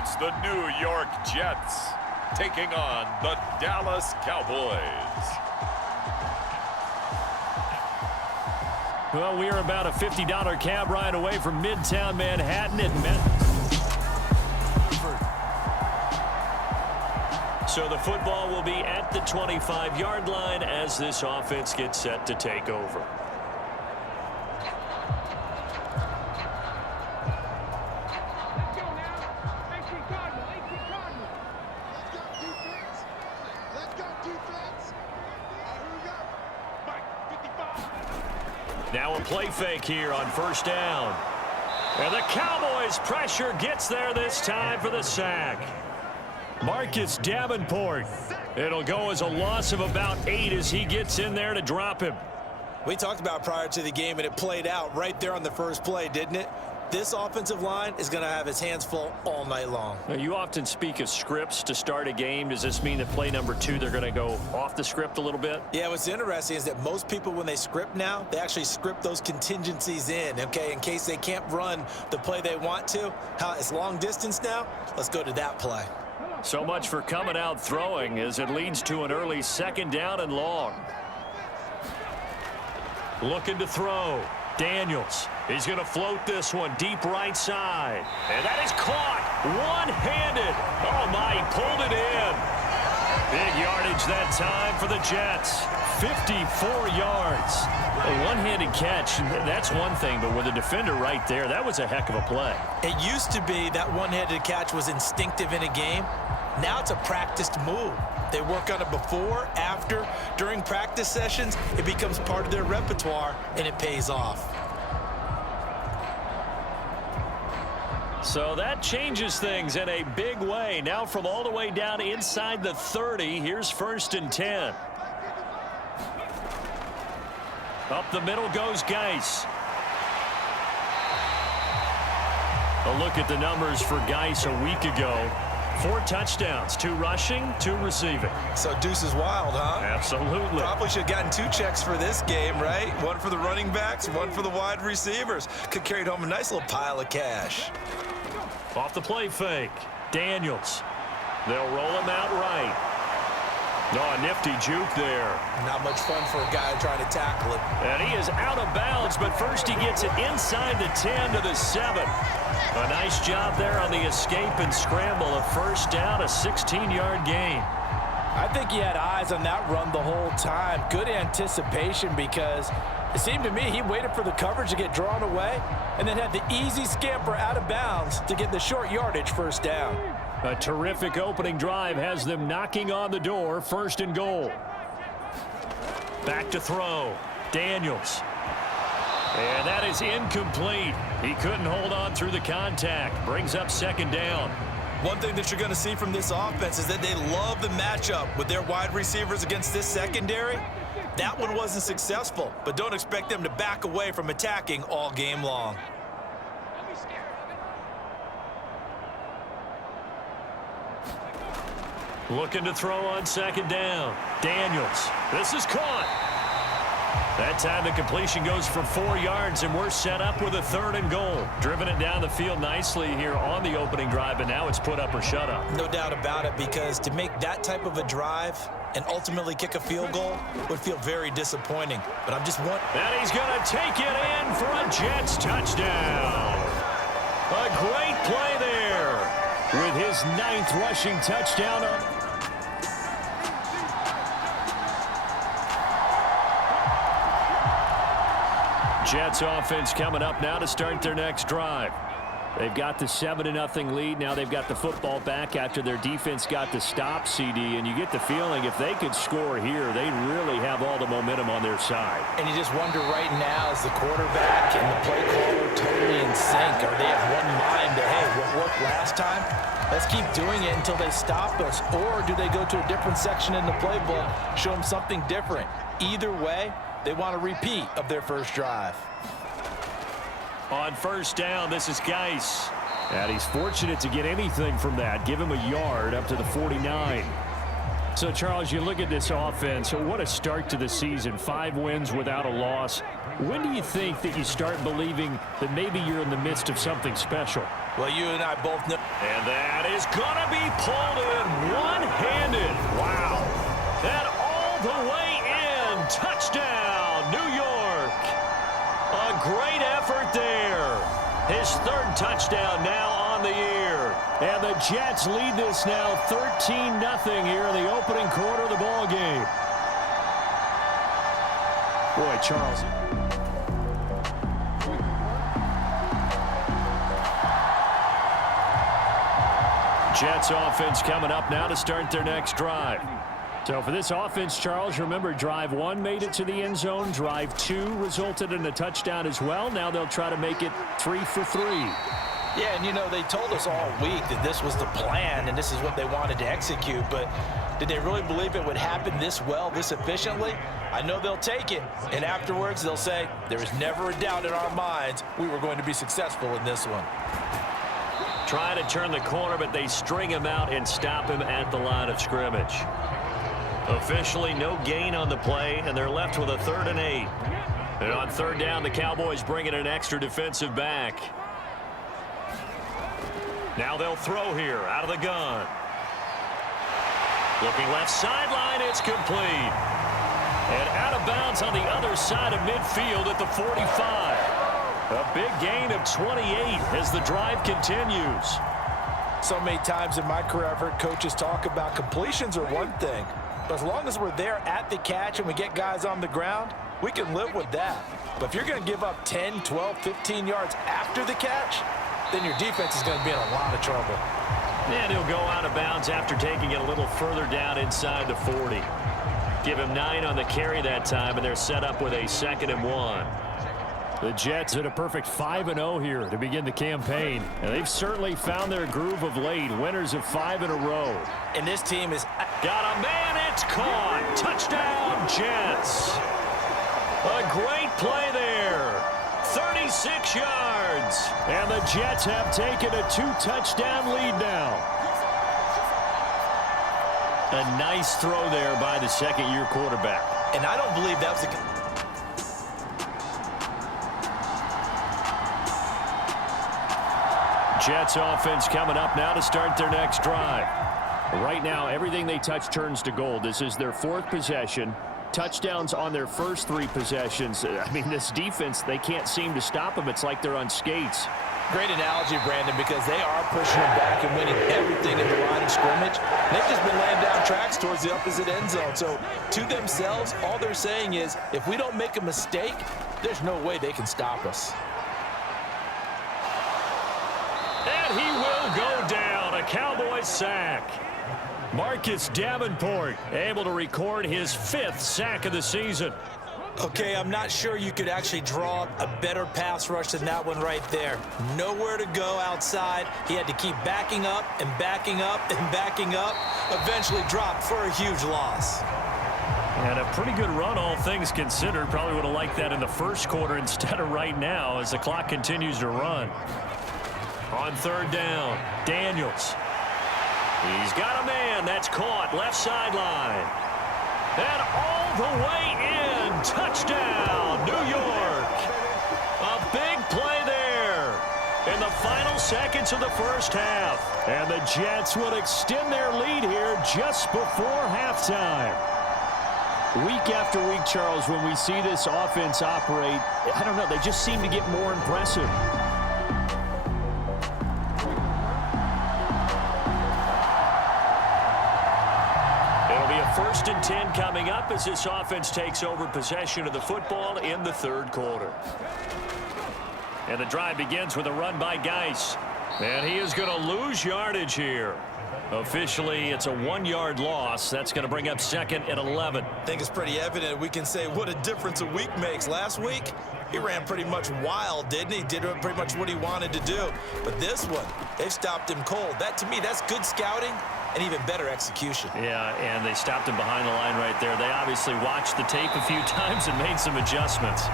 It's the New York Jets taking on the Dallas Cowboys. Well, we are about a $50 cab ride away from Midtown Manhattan at So the football will be at the 25-yard line as this offense gets set to take over. Now a play fake here on first down. And the Cowboys pressure gets there this time for the sack. Marcus Davenport. It'll go as a loss of about 8 as he gets in there to drop him. We talked about prior to the game, and it played out right there on the first play, didn't it? This offensive line is going to have his hands full all night long. Now, you often speak of scripts to start a game. Does this mean that play number 2, they're going to go off the script a little bit? Yeah, what's interesting is that most people, when they script now, they actually script those contingencies in, okay, in case they can't run the play they want to. It's long distance now. Let's go to that play. So much for coming out throwing as it leads to an early second down and long. Looking to throw. Daniels. He's going to float this one deep right side. And that is caught one-handed. Oh, my, he pulled it in. Big yardage that time for the Jets. 54 yards. A one-handed catch, that's one thing, but with a defender right there, that was a heck of a play. It used to be that one-handed catch was instinctive in a game. Now it's a practiced move. They work on it before, after, during practice sessions. It becomes part of their repertoire, and it pays off. So that changes things in a big way. Now from all the way down inside the 30, here's 1st and 10. Up the middle goes Geis. A look at the numbers for Geis a week ago. 4 touchdowns, 2 rushing, 2 receiving. So Deuce is wild, huh? Absolutely. Probably should have gotten 2 checks for this game, right? One for the running backs, one for the wide receivers. Could carry home a nice little pile of cash. Off the play fake. Daniels. They'll roll him out right. Oh, a nifty juke there. Not much fun for a guy trying to tackle it. And he is out of bounds, but first he gets it inside the 10 to the 7. A nice job there on the escape and scramble. A first down, a 16-yard gain. I think he had eyes on that run the whole time. Good anticipation because it seemed to me he waited for the coverage to get drawn away and then had the easy scamper out of bounds to get the short yardage first down. A terrific opening drive has them knocking on the door. 1st and goal. Back to throw. Daniels. And that is incomplete. He couldn't hold on through the contact. Brings up 2nd down. One thing that you're going to see from this offense is that they love the matchup with their wide receivers against this secondary. That one wasn't successful, but don't expect them to back away from attacking all game long. Looking to throw on 2nd down. Daniels. This is caught. That time the completion goes for 4 yards, and we're set up with a 3rd and goal. Driven it down the field nicely here on the opening drive, and now it's put up or shut up. No doubt about it, because to make that type of a drive and ultimately kick a field goal would feel very disappointing. But I'm just wondering. And he's going to take it in for a Jets touchdown. A great play there with his 9th rushing touchdown. Jets offense coming up now to start their next drive. They've got the 7-0 lead. Now they've got the football back after their defense got the stop, CD. And you get the feeling if they could score here, they really have all the momentum on their side. And you just wonder right now, is the quarterback and the play caller totally in sync? Are they of one mind that, hey, what worked last time? Let's keep doing it until they stop us. Or do they go to a different section in the playbook, show them something different? Either way, they want a repeat of their first drive. On 1st down, this is Geis. And he's fortunate to get anything from that. Give him a yard up to the 49. So, Charles, you look at this offense, so what a start to the season. 5 wins without a loss. When do you think that you start believing that maybe you're in the midst of something special? Well, you and I both know. And that is going to be pulled in one-handed. Wow. And all the way in. Touchdown, New York. A great effort there. His 3rd touchdown now on the year. And the Jets lead this now 13-0 here in the opening quarter of the ball game. Boy, Charles. Jets offense coming up now to start their next drive. So for this offense, Charles, remember drive 1 made it to the end zone. Drive 2 resulted in a touchdown as well. Now they'll try to make it 3 for 3. Yeah, and you know, they told us all week that this was the plan and this is what they wanted to execute, but did they really believe it would happen this well, this efficiently? I know they'll take it, and afterwards they'll say, there was never a doubt in our minds we were going to be successful in this one. Trying to turn the corner, but they string him out and stop him at the line of scrimmage. Officially no gain on the play, and they're left with a 3rd and 8. And on 3rd down, the Cowboys bring in an extra defensive back. Now they'll throw here out of the gun. Looking left sideline, it's complete. And out of bounds on the other side of midfield at the 45. A big gain of 28 as the drive continues. So many times in my career I've heard coaches talk about completions are one thing, but as long as we're there at the catch and we get guys on the ground, we can live with that. But if you're going to give up 10, 12, 15 yards after the catch, then your defense is going to be in a lot of trouble. And he'll go out of bounds after taking it a little further down inside the 40. Give him 9 on the carry that time, and they're set up with a 2nd and 1. The Jets at a perfect 5-0 here to begin the campaign. And they've certainly found their groove of late. Winners of 5 in a row. And this team is... Got a man, it's caught. Touchdown, Jets. A great play there. 36 yards. And the Jets have taken a 2-touchdown lead now. A nice throw there by the 2nd-year quarterback. And I don't believe that was a... Jets offense coming up now to start their next drive. Right now, everything they touch turns to gold. This is their 4th possession. Touchdowns on their first 3 possessions. I mean, this defense, they can't seem to stop them. It's like they're on skates. Great analogy, Brandon, because they are pushing them back and winning everything at the line of scrimmage. They've just been laying down tracks towards the opposite end zone. So, to themselves, all they're saying is, if we don't make a mistake, there's no way they can stop us. And he will go down. A Cowboys sack. Marcus Davenport able to record his 5th sack of the season. Okay, I'm not sure you could actually draw up a better pass rush than that one right there. Nowhere to go outside. He had to keep backing up and backing up and backing up. Eventually dropped for a huge loss. And a pretty good run, all things considered. Probably would have liked that in the first quarter instead of right now as the clock continues to run. On 3rd down, Daniels. He's got a man. That's caught. Left sideline. And all the way in. Touchdown, New York. A big play there in the final seconds of the first half. And the Jets will extend their lead here just before halftime. Week after week, Charles, when we see this offense operate, I don't know, they just seem to get more impressive. It'll be a 1st and 10 coming up as this offense takes over possession of the football in the 3rd quarter. And the drive begins with a run by Geis. And he is going to lose yardage here. Officially, it's a 1-yard loss. That's going to bring up 2nd and 11. I think it's pretty evident. We can say what a difference a week makes. Last week, he ran pretty much wild, didn't he? Did pretty much what he wanted to do. But this one, they've stopped him cold. That, to me, that's good scouting and even better execution. Yeah, and they stopped him behind the line right there. They obviously watched the tape a few times and made some adjustments.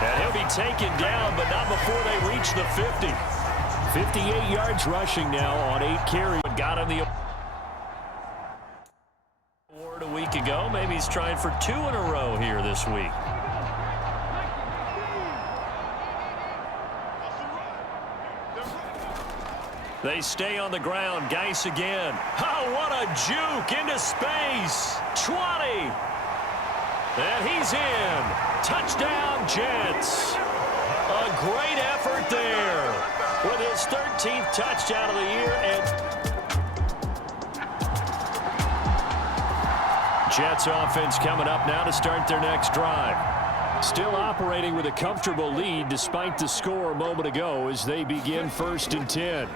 And he'll be taken down, but not before they reach the 50. 58 yards rushing now on 8 carries. Got him the week ago. Maybe he's trying for 2 in a row here this week. They stay on the ground. Geis again. Oh, what a juke into space. 20. And he's in. Touchdown, Jets. A great effort there with his 13th touchdown of the year. And Jets offense coming up now to start their next drive. Still operating with a comfortable lead despite the score a moment ago as they begin 1st and 10.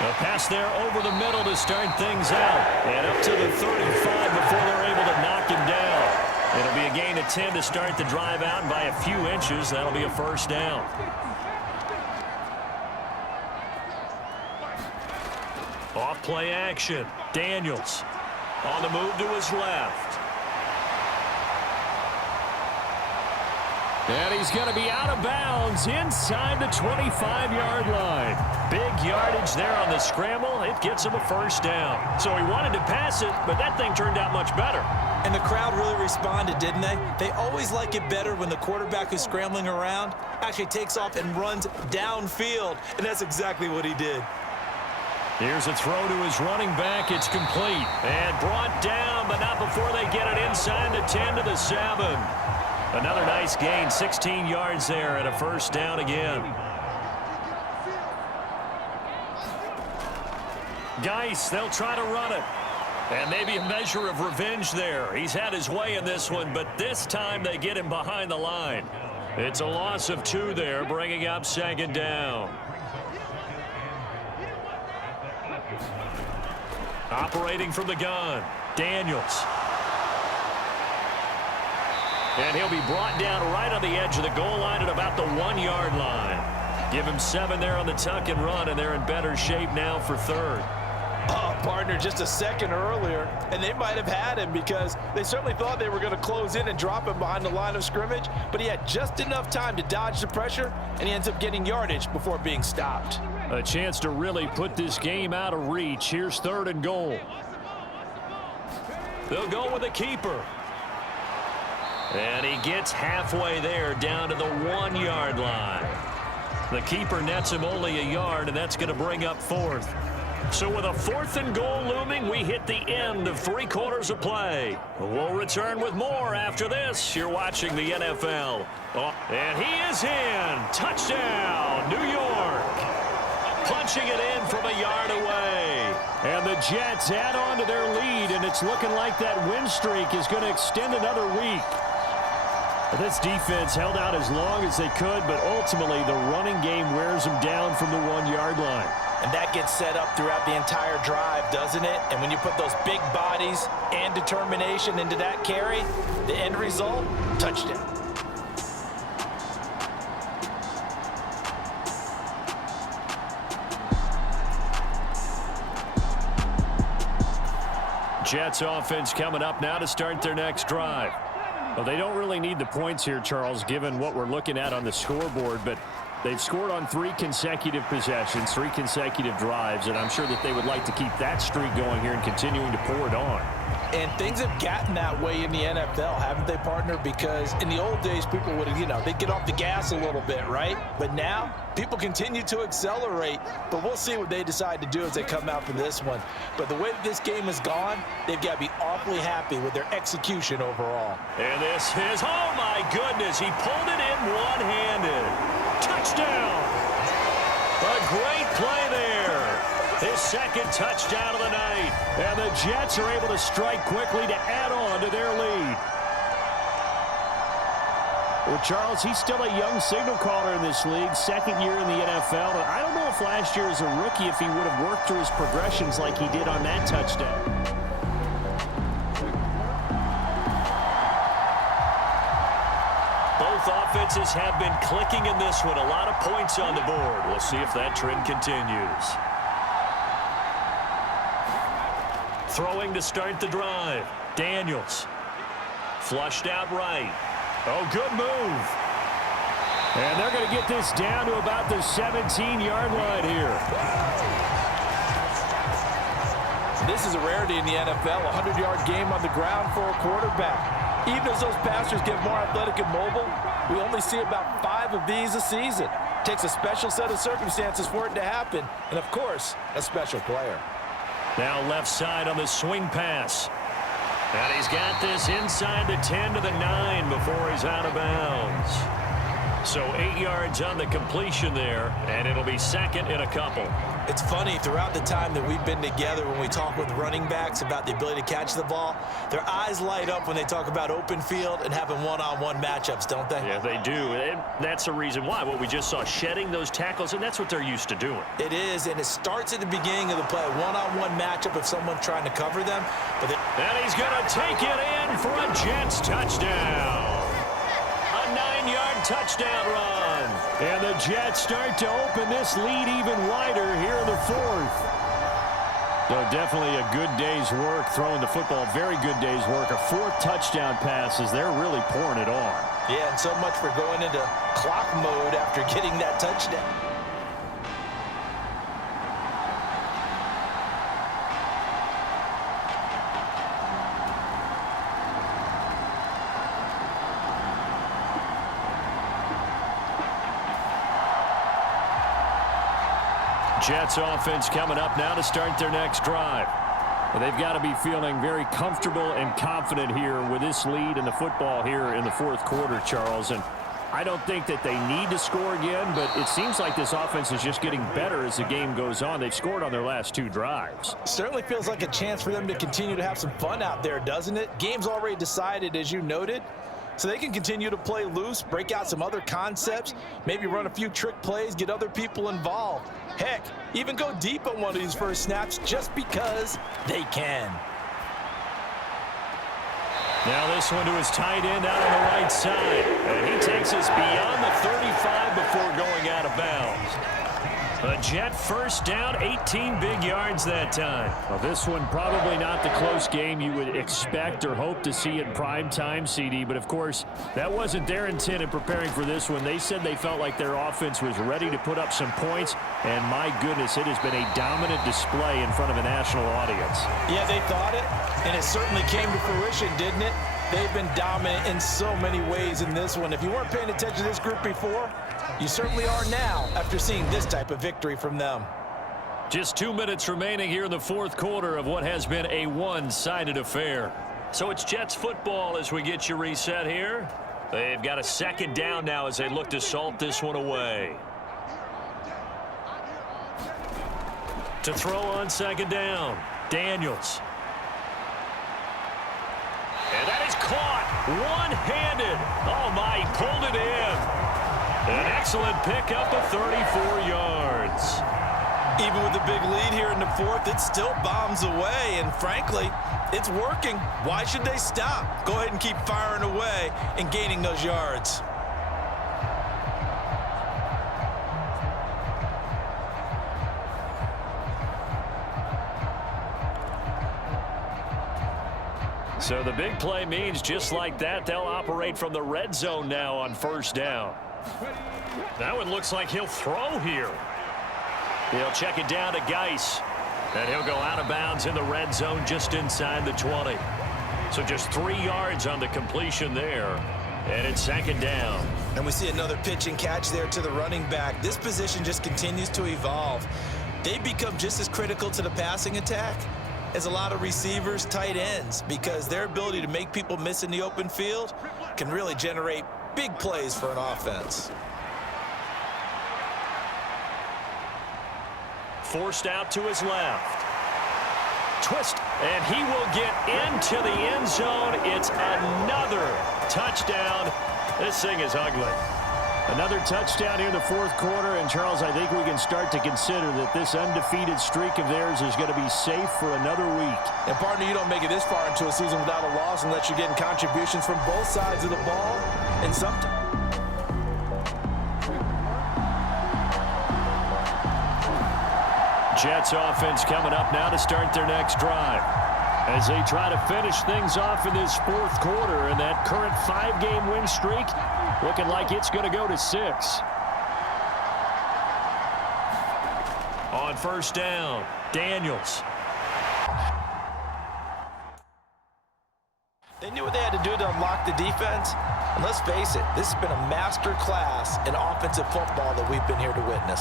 A pass there over the middle to start things out. And up to the 35 before they're able to knock him down. It'll be a gain of 10 to start the drive out by a few inches. That'll be a 1st down. Off play action. Daniels on the move to his left. And he's going to be out of bounds inside the 25-yard line. Big yardage there on the scramble. It gets him a 1st down. So he wanted to pass it, but that thing turned out much better. And the crowd really responded, didn't they? They always like it better when the quarterback who's scrambling around actually takes off and runs downfield. And that's exactly what he did. Here's a throw to his running back. It's complete. And brought down, but not before they get it inside the 10 to the 7. Another nice gain, 16 yards there and a 1st down again. Geis, they'll try to run it. And maybe a measure of revenge there. He's had his way in this one, but this time they get him behind the line. It's a loss of 2 there, bringing up 2nd down. Operating from the gun, Daniels. And he'll be brought down right on the edge of the goal line at about the 1-yard line. Give him 7 there on the tuck and run, and they're in better shape now for 3rd. Oh, partner, just a second earlier, and they might have had him because they certainly thought they were going to close in and drop him behind the line of scrimmage, but he had just enough time to dodge the pressure, and he ends up getting yardage before being stopped. A chance to really put this game out of reach. Here's 3rd and goal. They'll go with a keeper. And he gets halfway there down to the 1-yard line. The keeper nets him only a yard, and that's going to bring up 4th. So with a 4th and goal looming, we hit the end of 3 quarters of play. We'll return with more after this. You're watching the NFL. Oh, and he is in. Touchdown, New York. Punching it in from a yard away. And the Jets add on to their lead, and it's looking like that win streak is going to extend another week. This defense held out as long as they could, but ultimately the running game wears them down from the 1-yard line. And that gets set up throughout the entire drive, doesn't it? And when you put those big bodies and determination into that carry, the end result, touchdown. Jets offense coming up now to start their next drive. Well, they don't really need the points here, Charles, given what we're looking at on the scoreboard, but they've scored on 3 consecutive possessions, 3 consecutive drives, and I'm sure that they would like to keep that streak going here and continuing to pour it on. And things have gotten that way in the NFL, haven't they, partner? Because in the old days, people would, they'd get off the gas a little bit, right? But now, people continue to accelerate, but we'll see what they decide to do as they come out for this one. But the way that this game has gone, they've got to be awfully happy with their execution overall. And this is, oh my goodness, he pulled it in one-handed. Touchdown! A great play there. His 2nd touchdown of the night. And the Jets are able to strike quickly to add on to their lead. Well, Charles, he's still a young signal caller in this league, 2nd year in the NFL. And I don't know if last year as a rookie, if he would have worked through his progressions like he did on that touchdown. Both offenses have been clicking in this one. A lot of points on the board. We'll see if that trend continues. Throwing to start the drive. Daniels. Flushed out right. Oh, good move. And they're going to get this down to about the 17-yard line here. This This is a rarity in the NFL, a 100-yard game on the ground for a quarterback. Even as those passers get more athletic and mobile, we only see about 5 of these a season. It takes a special set of circumstances for it to happen, and of course, a special player. Now left side on the swing pass. And he's got this inside the 10 to the 9 before he's out of bounds. So 8 yards on the completion there, and it'll be second in a couple. It's funny, throughout the time that we've been together, when we talk with running backs about the ability to catch the ball, their eyes light up when they talk about open field and having one-on-one matchups, don't they? Yeah, they do. And that's the reason why. What we just saw, shedding those tackles, and that's what they're used to doing. It is, and it starts at the beginning of the play. One-on-one matchup if someone's trying to cover them. And he's going to take it in for a Jets touchdown. A 9-yard touchdown run. And the Jets start to open this lead even wider here in the fourth. So definitely a good day's work throwing the football. Very good day's work. A 4th touchdown pass as they're really pouring it on. Yeah, and so much for going into clock mode after getting that touchdown. Jets offense coming up now to start their next drive. Well, they've got to be feeling very comfortable and confident here with this lead in the football here in the 4th quarter, Charles. And I don't think that they need to score again, but it seems like this offense is just getting better as the game goes on. They've scored on their last 2 drives. Certainly feels like a chance for them to continue to have some fun out there, doesn't it? Game's already decided, as you noted. So they can continue to play loose, break out some other concepts, maybe run a few trick plays, get other people involved. Heck, even go deep on one of these first snaps just because they can. Now this one to his tight end out on the right side. And he takes us beyond the 35 before going out of bounds. A Jet first down, 18 big yards that time. Well, this one probably not the close game you would expect or hope to see in prime time, CD. But, of course, that wasn't their intent in preparing for this one. They said they felt like their offense was ready to put up some points. And, my goodness, it has been a dominant display in front of a national audience. Yeah, they thought it, and it certainly came to fruition, didn't it? They've been dominant in so many ways in this one. If you weren't paying attention to this group before, you certainly are now after seeing this type of victory from them. Just 2 minutes remaining here in the 4th quarter of what has been a one-sided affair. So it's Jets football as we get you reset here. They've got a second down now as they look to salt this one away. To throw on second down, Daniels. And that is caught one-handed. Oh, my, he pulled it in. An excellent pickup of 34 yards. Even with the big lead here in the 4th, it still bombs away, and frankly, it's working. Why should they stop? Go ahead and keep firing away and gaining those yards. So the big play means just like that, they'll operate from the red zone now on first down. That one looks like he'll throw here. He'll check it down to Geis. And he'll go out of bounds in the red zone just inside the 20. So just 3 yards on the completion there. And it's second down. And we see another pitch and catch there to the running back. This position just continues to evolve. They become just as critical to the passing attack as a lot of receivers, tight ends, because their ability to make people miss in the open field can really generate big plays for an offense. Forced out to his left. Twist, and he will get into the end zone. It's another touchdown. This thing is ugly. Another touchdown here in the 4th quarter, and Charles, I think we can start to consider that this undefeated streak of theirs is going to be safe for another week. And partner, you don't make it this far into a season without a loss unless you're getting contributions from both sides of the ball. And sometimes Jets offense coming up now to start their next drive as they try to finish things off in this 4th quarter, and that current 5-game win streak looking like it's going to go to 6. On first down, Daniels. to do to unlock the defense? And let's face it, this has been a master class in offensive football that we've been here to witness.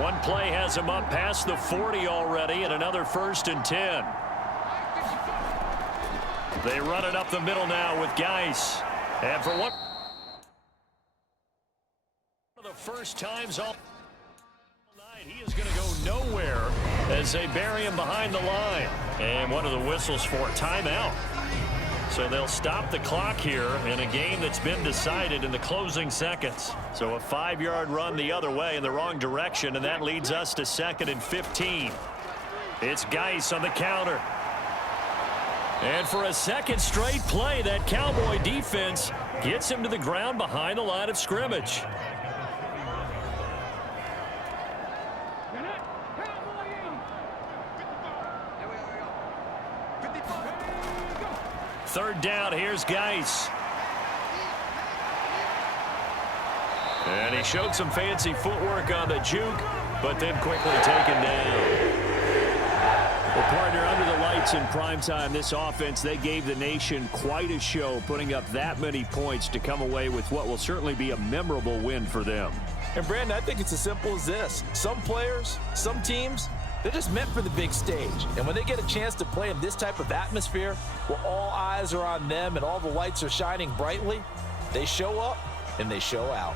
One play has him up past the 40 already, and another 1st and 10. They run it up the middle now with Geis. And for one of the first times all night, he is going to go nowhere as they bury him behind the line. And one of the whistles for timeout. So they'll stop the clock here in a game that's been decided in the closing seconds. So a 5-yard run the other way in the wrong direction, and that leads us to 2nd and 15. It's Geis on the counter. And for a second straight play, that Cowboy defense gets him to the ground behind the line of scrimmage. Third down, here's Geis. And he showed some fancy footwork on the juke, but then quickly taken down. Well, partner, under the lights in primetime, this offense, they gave the nation quite a show, putting up that many points to come away with what will certainly be a memorable win for them. And, Brandon, I think it's as simple as this. Some players, some teams, they're just meant for the big stage. And when they get a chance to play in this type of atmosphere, where all eyes are on them and all the lights are shining brightly, they show up and they show out.